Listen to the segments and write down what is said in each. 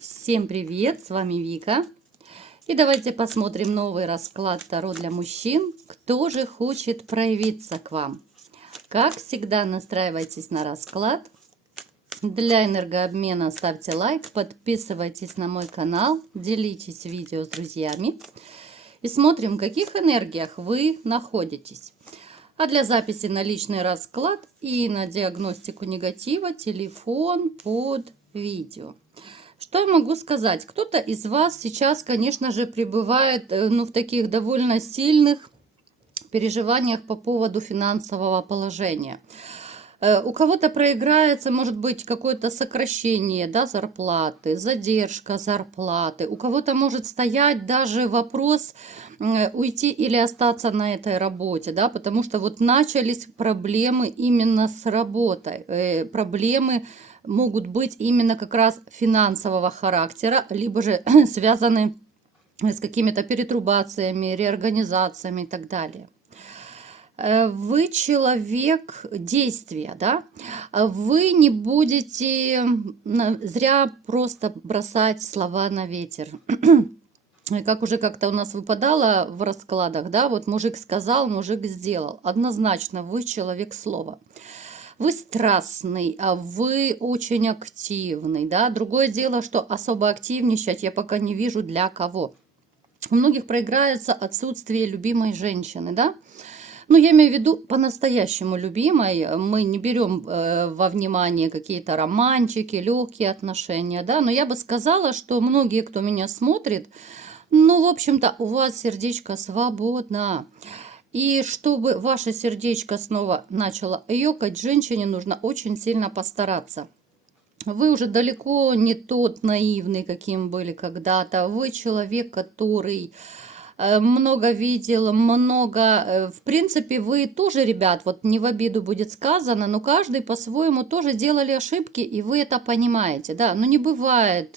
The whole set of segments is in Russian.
Всем привет, с вами Вика. И давайте посмотрим новый расклад Таро для мужчин. Кто же хочет проявиться к вам? Как всегда, настраивайтесь на расклад. Для энергообмена ставьте лайк, подписывайтесь на мой канал, делитесь видео с друзьями. И смотрим, в каких энергиях вы находитесь. А для записи на личный расклад и на диагностику негатива телефон под видео. Что я могу сказать? Кто-то из вас сейчас, конечно же, пребывает в таких довольно сильных переживаниях по поводу финансового положения. У кого-то проиграется, может быть, какое-то сокращение, да, зарплаты, задержка зарплаты. У кого-то может стоять даже вопрос уйти или остаться на этой работе, да, потому что вот начались проблемы именно с работой, проблемы могут быть именно как раз финансового характера, либо же связаны с какими-то перетрубациями, реорганизациями и так далее. Вы человек действия, да? Вы не будете зря просто бросать слова на ветер. Как уже как-то у нас выпадало в раскладах, да, вот мужик сказал, мужик сделал. Однозначно, вы человек слова. Вы страстный, а вы очень активный, да. Другое дело, что особо активничать я пока не вижу для кого. У многих проиграется отсутствие любимой женщины, да. Ну, я имею в виду по-настоящему любимой. Мы не берем во внимание какие-то романчики, легкие отношения, да. Но я бы сказала, что многие, кто меня смотрит, ну, в общем-то, у вас сердечко свободно. И чтобы ваше сердечко снова начало ёкать, женщине нужно очень сильно постараться. Вы уже далеко не тот наивный, каким были когда-то. Вы человек, который много видел, много... В принципе, вы тоже, ребят, вот не в обиду будет сказано, но каждый по-своему тоже делали ошибки, и вы это понимаете, да. Но не бывает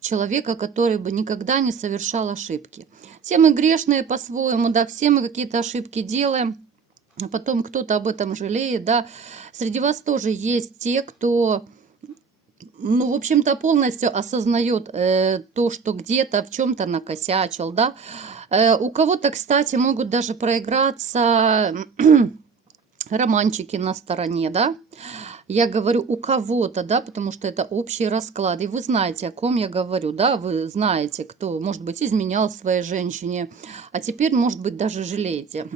человека, который бы никогда не совершал ошибки. Все мы грешные по-своему, да, все мы какие-то ошибки делаем, а потом кто-то об этом жалеет, да. Среди вас тоже есть те, кто... Ну, в общем-то, полностью осознает то, что где-то в чем-то накосячил, да. У кого-то, кстати, могут даже проиграться романчики на стороне, да. Я говорю у кого-то, да, потому что это общий расклад. И вы знаете, о ком я говорю, да, вы знаете, кто, может быть, изменял своей женщине, а теперь, может быть, даже жалеете.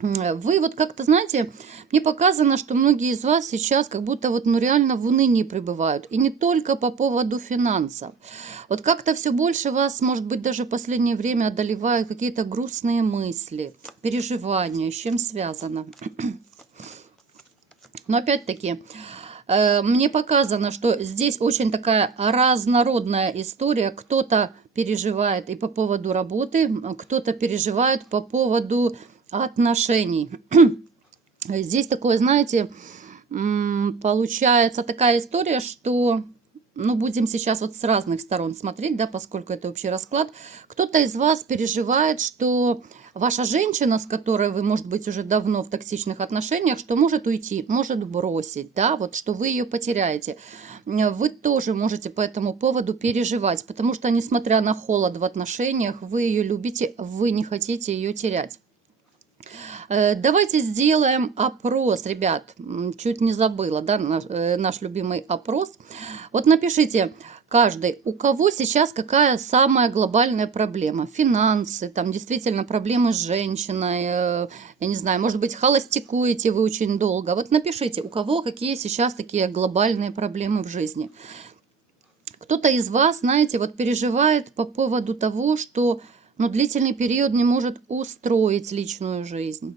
Вы вот как-то, знаете, мне показано, что многие из вас сейчас как будто вот, ну, реально в унынии пребывают. И не только по поводу финансов. Вот как-то все больше вас, может быть, даже в последнее время одолевают какие-то грустные мысли, переживания, с чем связано. Но опять-таки, мне показано, что здесь очень такая разнородная история. Кто-то переживает и по поводу работы, кто-то переживает по поводу отношений. Здесь такое, знаете, получается такая история, что, ну, будем сейчас вот с разных сторон смотреть, да, поскольку это общий расклад. Кто-то из вас переживает, что ваша женщина, с которой вы, может быть, уже давно в токсичных отношениях, что может уйти, может бросить, да, вот что вы ее потеряете. Вы тоже можете по этому поводу переживать, потому что, несмотря на холод в отношениях, вы ее любите, вы не хотите ее терять. Давайте сделаем опрос, ребят. Чуть не забыла, да, наш любимый опрос. Вот напишите каждый, у кого сейчас какая самая глобальная проблема. Финансы, там действительно проблемы с женщиной, я не знаю, может быть, холостякуете вы очень долго. Вот напишите, у кого какие сейчас такие глобальные проблемы в жизни. Кто-то из вас, знаете, вот переживает по поводу того, что длительный период не может устроить личную жизнь.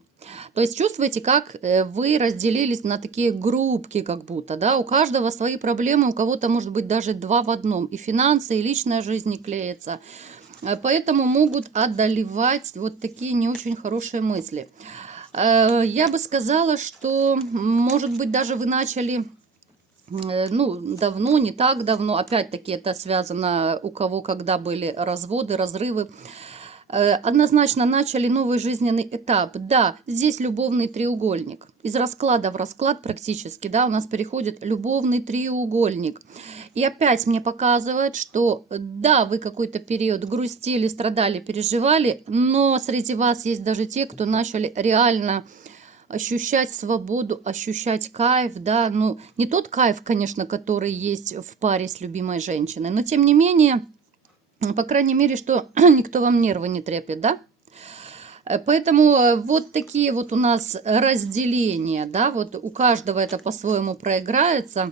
То есть чувствуете, как вы разделились на такие группки как будто, да, у каждого свои проблемы, у кого-то может быть даже два в одном, и финансы, и личная жизнь не клеятся. Поэтому могут одолевать вот такие не очень хорошие мысли. Я бы сказала, что, может быть, даже вы начали... Ну, давно, не так давно, опять-таки это связано у кого когда были разводы, разрывы. однозначно начали новый жизненный этап. Да, здесь любовный треугольник. Из расклада в расклад практически, да, у нас переходит любовный треугольник. И опять мне показывает, что да, вы какой-то период грустили, страдали, переживали, но среди вас есть даже те, кто начали реально ощущать свободу, ощущать кайф, да, ну, не тот кайф, конечно, который есть в паре с любимой женщиной, но тем не менее, по крайней мере, что никто вам нервы не трепет, да? Поэтому вот такие вот у нас разделения, да, вот у каждого это по-своему проиграется.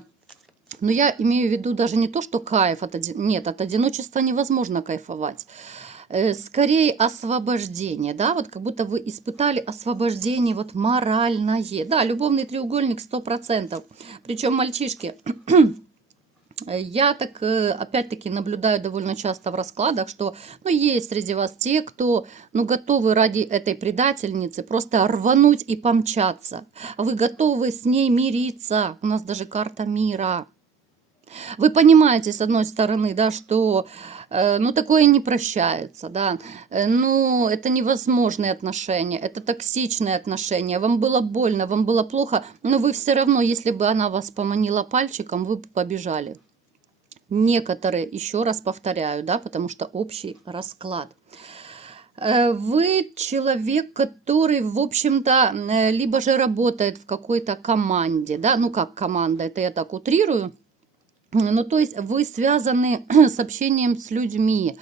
Но я имею в виду даже не то, что кайф нет, от одиночества невозможно кайфовать. Скорее освобождение, да, вот как будто вы испытали освобождение вот моральное. Да, любовный треугольник 100%. Причем мальчишки, я так, опять-таки, наблюдаю довольно часто в раскладах, что, ну, есть среди вас те, кто, ну, готовы ради этой предательницы просто рвануть и помчаться. Вы готовы с ней мириться. У нас даже карта мира. Вы понимаете, с одной стороны, да, что, ну, такое не прощается, да, ну, это невозможные отношения, это токсичные отношения, вам было больно, вам было плохо, но вы все равно, если бы она вас поманила пальчиком, вы бы побежали. Некоторые, еще раз повторяю, да, потому что общий расклад. Вы человек, который, в общем-то, либо же работает в какой-то команде, да, ну как команда, это я так утрирую, ну то есть вы связаны с общением с людьми.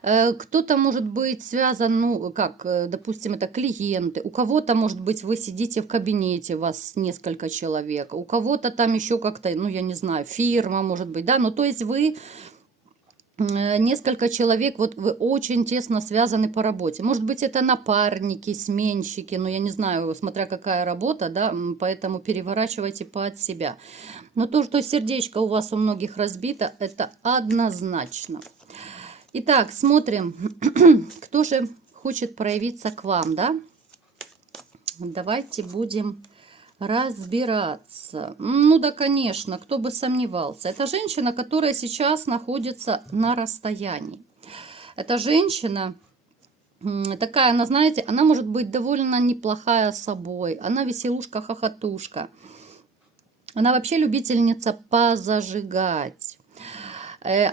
Кто-то может быть связан, ну, как, допустим, это клиенты, у кого-то, может быть, вы сидите в кабинете, у вас несколько человек, у кого-то там еще как-то, ну, я не знаю, фирма, может быть, да, ну, то есть вы несколько человек, вот вы очень тесно связаны по работе. Может быть, это напарники, сменщики, ну, я не знаю, смотря какая работа, да, поэтому переворачивайте под себя. Но то, что сердечко у вас у многих разбито, это однозначно. Итак, смотрим, кто же хочет проявиться к вам, да? Давайте будем разбираться. Ну да, конечно, кто бы сомневался. Это женщина, которая сейчас находится на расстоянии. Эта женщина такая, она, знаете, она может быть довольно неплохая собой. Она веселушка, хохотушка. Она вообще любительница позажигать.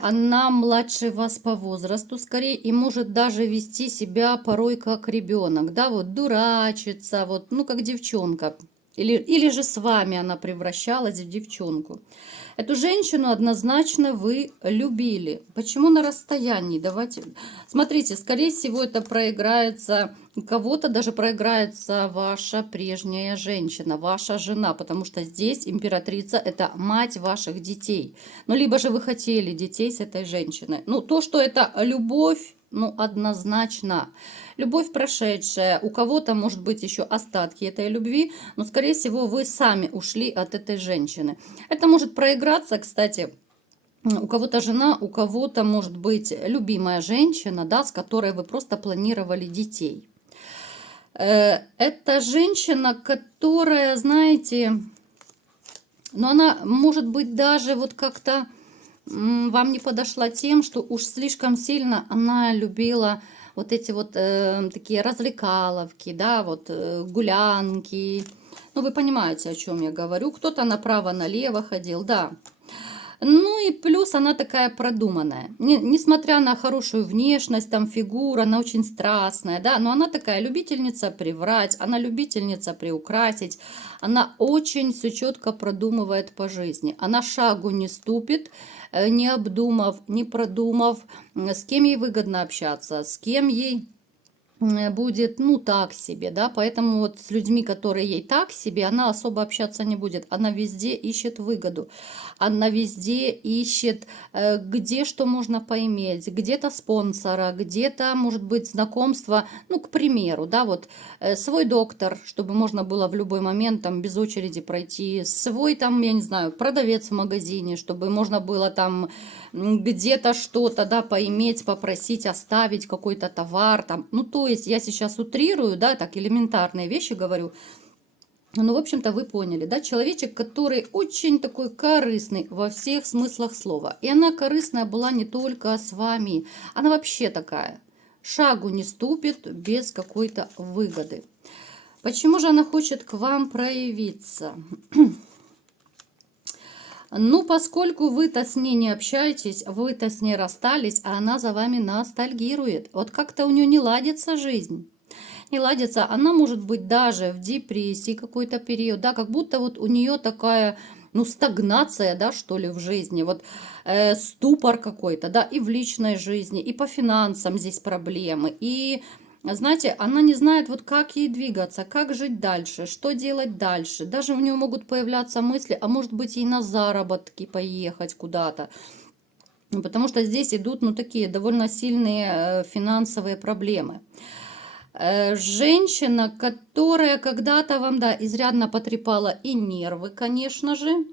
Она младше вас по возрасту, скорее, и может даже вести себя порой как ребенок, да, вот дурачиться, вот, ну, как девчонка. Или же с вами она превращалась в девчонку. Эту женщину однозначно вы любили. Почему на расстоянии? Давайте. Смотрите, скорее всего, это проиграется, у кого-то даже проиграется ваша прежняя женщина, ваша жена, потому что здесь императрица – это мать ваших детей. Ну, либо же вы хотели детей с этой женщиной. Ну, то, что это любовь, ну, однозначно. Любовь прошедшая, у кого-то, может быть, еще остатки этой любви, но, скорее всего, вы сами ушли от этой женщины. Это может проиграться, кстати, у кого-то жена, у кого-то, может быть, любимая женщина, да, с которой вы просто планировали детей. Это женщина, которая, знаете, ну, она, может быть, даже вот как-то вам не подошла тем, что уж слишком сильно она любила вот эти вот такие развлекаловки, да, вот гулянки. Ну, вы понимаете, о чем я говорю. Кто-то направо-налево ходил, да. Ну и плюс она такая продуманная. Несмотря на хорошую внешность, там фигура, она очень страстная, да, но она такая любительница приврать, она любительница приукрасить, она очень все четко продумывает по жизни. Она шагу не ступит, не обдумав, не продумав, с кем ей выгодно общаться, с кем ей будет, ну, так себе, да, поэтому вот с людьми, которые ей так себе, она особо общаться не будет. Она везде ищет выгоду, она везде ищет, где что можно поиметь, где-то спонсора, где-то, может быть, знакомство, ну, к примеру, да, вот свой доктор, чтобы можно было в любой момент там без очереди пройти, свой там, я не знаю, продавец в магазине, чтобы можно было там где-то что-то, да, поиметь, попросить, оставить какой-то товар там, ну, то есть я сейчас утрирую, да, так элементарные вещи говорю, ну, в общем-то, вы поняли, да, человечек, который очень такой корыстный во всех смыслах слова. И она корыстная была не только с вами, она вообще такая. шагу не ступит без какой-то выгоды. Почему же она хочет к вам проявиться? Ну, поскольку вы-то с ней не общаетесь, вы-то с ней расстались, а она за вами ностальгирует. Вот как-то у нее не ладится жизнь. Не ладится, она может быть даже в депрессии какой-то период, да, как будто вот у нее такая, ну, стагнация, да, что ли, в жизни, вот ступор какой-то, да, и в личной жизни, и по финансам здесь проблемы, и, знаете, она не знает, вот как ей двигаться, как жить дальше, что делать дальше, даже у нее могут появляться мысли, а может быть ей на заработки поехать куда-то, потому что здесь идут, ну, такие довольно сильные финансовые проблемы. Женщина, которая когда-то вам, да, изрядно потрепала и нервы, конечно же.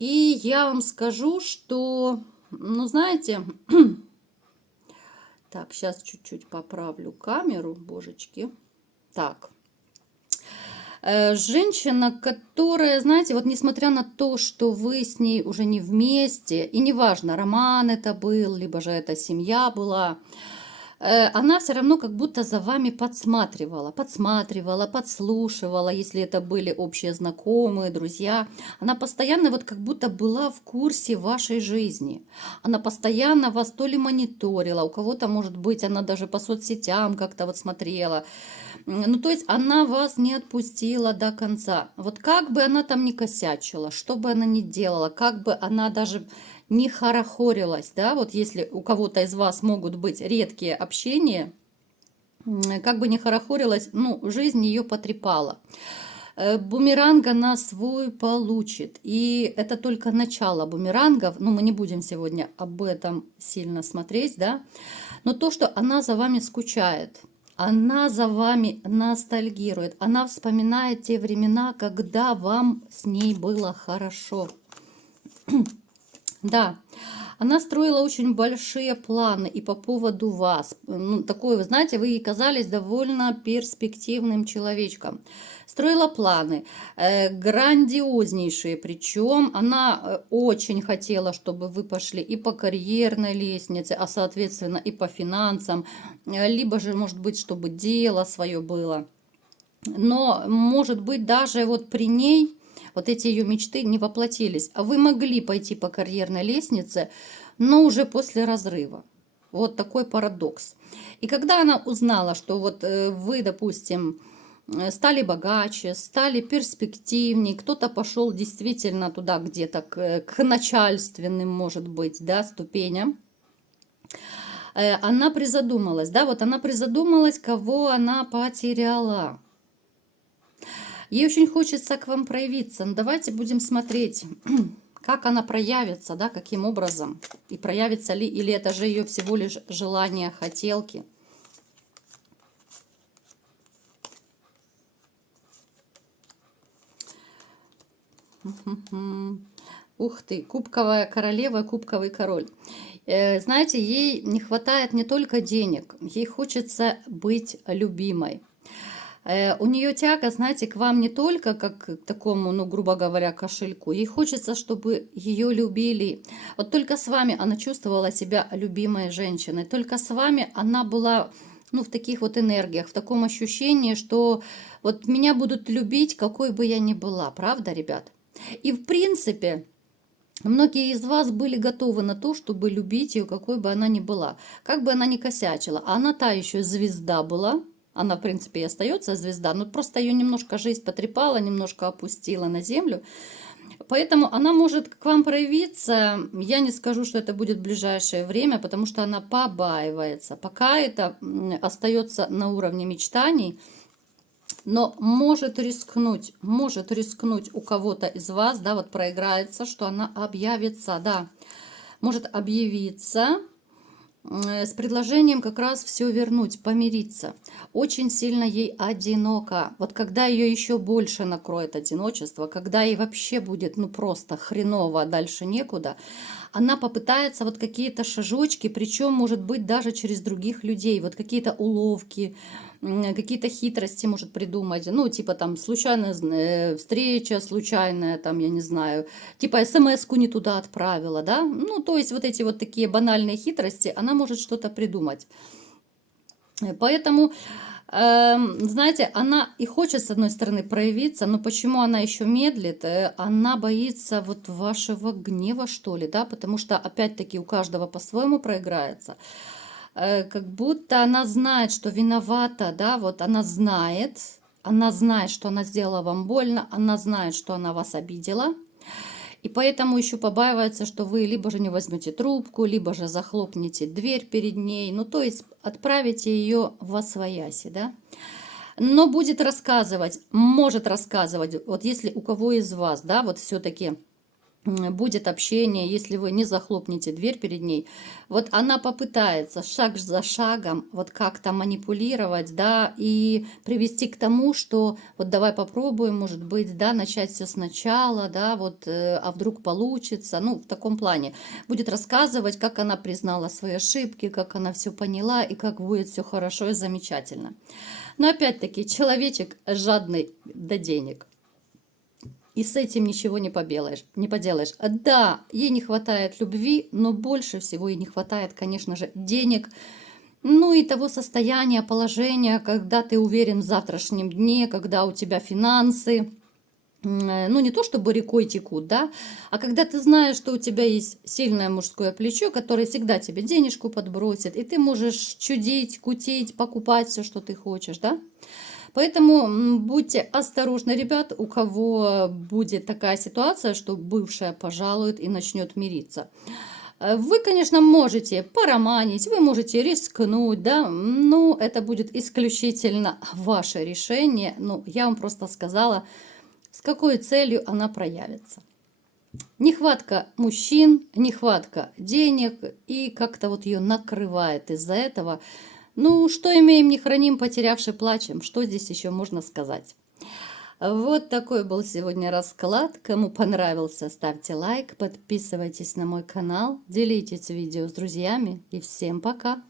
И я вам скажу, что, ну, знаете, так, сейчас чуть-чуть поправлю камеру, божечки. Так. Женщина, которая, знаете, вот несмотря на то, что вы с ней уже не вместе, и неважно, роман это был, либо же это семья была, она все равно как будто за вами подсматривала, подслушивала, если это были общие знакомые, друзья. Она постоянно вот как будто была в курсе вашей жизни. Она постоянно вас то ли мониторила, у кого-то, может быть, она даже по соцсетям как-то вот смотрела. Ну, то есть она вас не отпустила до конца. Вот как бы она там ни косячила, что бы она ни делала, как бы она даже не хорохорилась, да, вот если у кого-то из вас могут быть редкие общения, как бы не хорохорилась, ну, жизнь ее потрепала. Бумеранг она свой получит. И это только начало бумерангов. Ну, мы не будем сегодня об этом сильно смотреть, да. Но то, что она за вами скучает, она за вами ностальгирует, она вспоминает те времена, когда вам с ней было хорошо. Да, она строила очень большие планы и по поводу вас. Ну, такой, вы знаете, вы ей казались довольно перспективным человечком. Строила планы, грандиознейшие, причем она очень хотела, чтобы вы пошли и по карьерной лестнице, а соответственно и по финансам, либо же, может быть, чтобы дело свое было. Но, может быть, даже вот при ней вот эти ее мечты не воплотились. А вы могли пойти по карьерной лестнице, но уже после разрыва. Вот такой парадокс. И когда она узнала, что вот вы, допустим, стали богаче, стали перспективнее, кто-то пошел действительно туда где-то к начальственным, может быть, да, ступеням, она призадумалась, да, вот она призадумалась, кого она потеряла. Ей очень хочется к вам проявиться. Но давайте будем смотреть, как она проявится, да, каким образом. И проявится ли, или это же ее всего лишь желание, хотелки. Ух ты, кубковая королева, кубковый король. Знаете, ей не хватает не только денег, ей хочется быть любимой. У нее тяга, знаете, к вам не только как к такому, ну, грубо говоря, кошельку. Ей хочется, чтобы ее любили. Вот только с вами она чувствовала себя любимой женщиной. Только с вами она была, ну, в таких вот энергиях, в таком ощущении, что вот меня будут любить, какой бы я ни была. Правда, ребят? И в принципе... Многие из вас были готовы на то, чтобы любить ее, какой бы она ни была, как бы она ни косячила. А она та еще звезда была. Она, в принципе, и остается звезда, но просто ее немножко жизнь потрепала, немножко опустила на землю. Поэтому она может к вам проявиться. Я не скажу, что это будет в ближайшее время, потому что она побаивается. Пока это остается на уровне мечтаний. Но может рискнуть у кого-то из вас, да, вот проиграется, что она объявится, да, может объявиться с предложением как раз все вернуть, помириться. Очень сильно ей одиноко. Вот когда ее еще больше накроет одиночество, когда ей вообще будет, ну, просто хреново, а дальше некуда, она попытается вот какие-то шажочки, причем, может быть, даже через других людей, вот какие-то уловки, какие-то хитрости может придумать, ну, типа там случайная встреча, случайная, там, я не знаю, типа смс-ку не туда отправила, да, ну, то есть вот эти вот такие банальные хитрости, она может что-то придумать. Поэтому, знаете, она и хочет, с одной стороны, проявиться, но почему она еще медлит? Она боится вот вашего гнева, что ли, да, потому что, опять-таки, у каждого по-своему проиграется. Как будто она знает, что виновата, да, вот она знает, что она сделала вам больно, она знает, что она вас обидела, и поэтому еще побаивается, что вы либо же не возьмете трубку, либо же захлопнете дверь перед ней, ну, то есть отправите ее восвояси, да. Но будет рассказывать, может рассказывать, вот если у кого из вас, да, вот все-таки будет общение, если вы не захлопнете дверь перед ней, вот она попытается шаг за шагом вот как-то манипулировать, да, и привести к тому, что вот давай попробуем, может быть, да, начать все сначала, да, вот, а вдруг получится, ну, в таком плане. Будет рассказывать, как она признала свои ошибки, как она все поняла и как будет все хорошо и замечательно. Но опять-таки, человечек жадный до денег. И с этим ничего не поделаешь. Да, ей не хватает любви, но больше всего ей не хватает, конечно же, денег, ну и того состояния, положения, когда ты уверен в завтрашнем дне, когда у тебя финансы, ну не то чтобы рекой текут, да, а когда ты знаешь, что у тебя есть сильное мужское плечо, которое всегда тебе денежку подбросит, и ты можешь чудить, кутить, покупать все, что ты хочешь, да. Поэтому будьте осторожны, ребят, у кого будет такая ситуация, что бывшая пожалует и начнет мириться. Вы, конечно, можете пороманить, вы можете рискнуть, да, но это будет исключительно ваше решение. Ну, я вам просто сказала, с какой целью она проявится. Нехватка мужчин, нехватка денег, и как-то вот ее накрывает из-за этого. Ну, что имеем, не храним, потерявши плачем. Что здесь еще можно сказать? Вот такой был сегодня расклад. Кому понравился, ставьте лайк, подписывайтесь на мой канал, делитесь видео с друзьями. И всем пока!